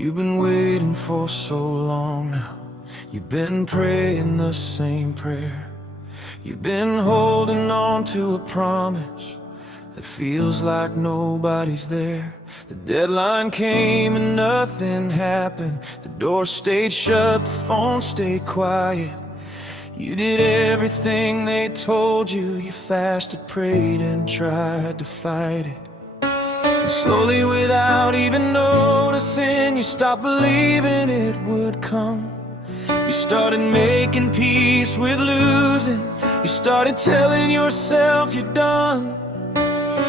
You've been waiting for so long now. You've been praying the same prayer. You've been holding on to a promise that feels like nobody's there. The deadline came and nothing happened. The door stayed shut, the phone stayed quiet. You did everything they told you. You fasted, prayed, and tried to fight it. And slowly, without even noticing, you stopped believing it would come. You started making peace with losing. You started telling yourself you're done.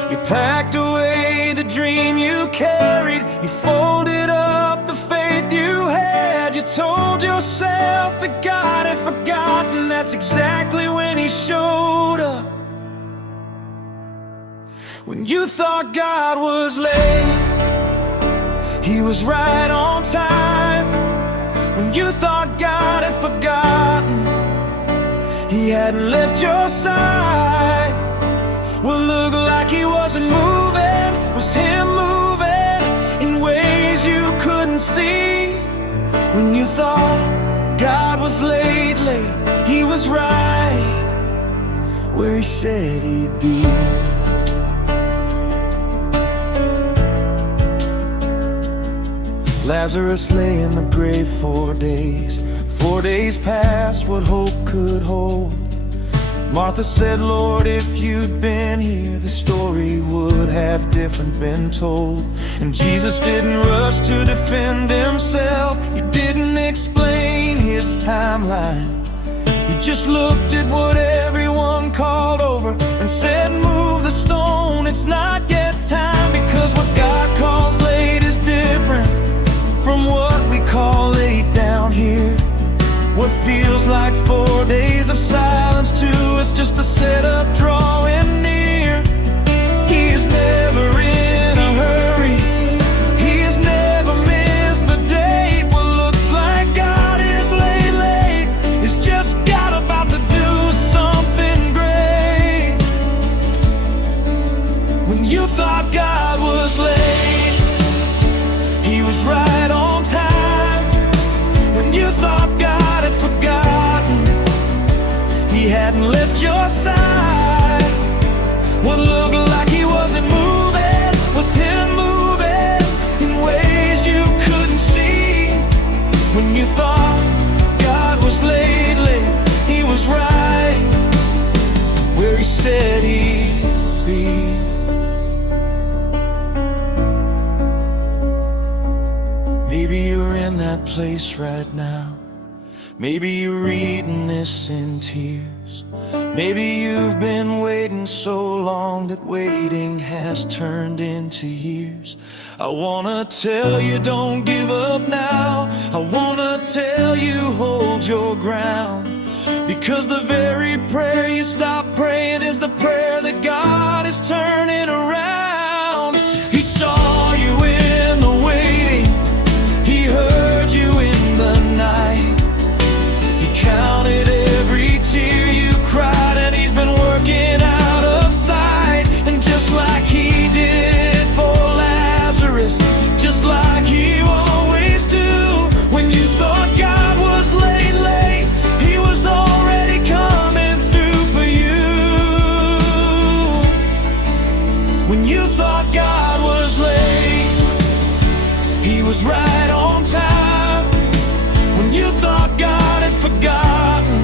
You packed away the dream you carried. You folded up the faith you had. You told yourself that God had forgotten. That's exactly when He showed up. When you thought God was late, He was right on time. When you thought God had forgotten, He hadn't left your side. What looked like He wasn't moving was Him moving in ways you couldn't see. When you thought God was late, He was right where He said He'd be. Lazarus lay in the grave 4 days. 4 days past what hope could hold. Martha said, Lord, if you'd been here, the story would have different been told. And Jesus didn't rush to defend Himself. He didn't explain His timeline. He just looked at what everyone called over and said, move the stone, it's not yet time. Because what God calls late is different from what we call late down here. What feels like 4 days of silence to us, just a setup drawing near. He is never in a hurry. He has never missed the date. What looks like God is late is just God about to do something great. When you thought God was late, He was right on time. When you thought God had forgotten, He hadn't left your side. What looked like He wasn't moving was Him moving in ways you couldn't see. When you thought God was late, He was right where He said He'd be. Maybe you're in that place right now. Maybe you're reading this in tears. Maybe you've been waiting so long that waiting has turned into years. I wanna tell you, don't give up now. I wanna tell you, hold your ground. Because the very prayer you stop praying is the prayer that God is turning around. He saw you in the waiting. He heard you in the night. He counted every tear you cried, and He's been working out of sight. And just like He did for Lazarus, just like He always do, when you thought God was late, He was already coming through for you. When you thought God was late, He was right on time. When you thought God had forgotten,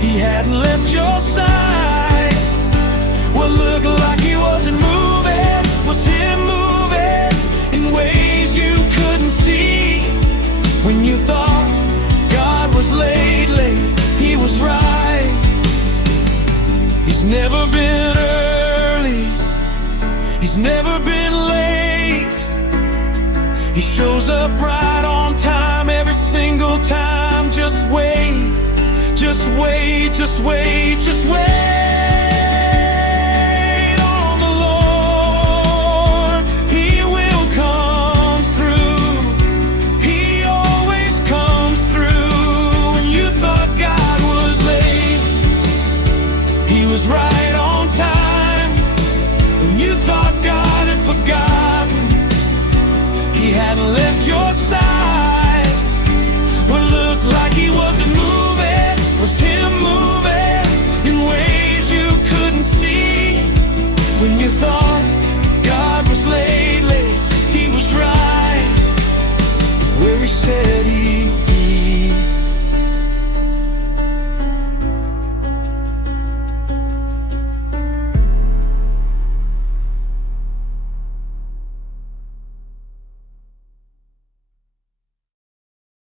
He hadn't left your side. What looked like He wasn't moving was Him moving in ways you couldn't see. When you thought God was late, He was right. He's never been early. He's never been late. He shows up right on time every single time. Just wait, just wait, just wait, just wait.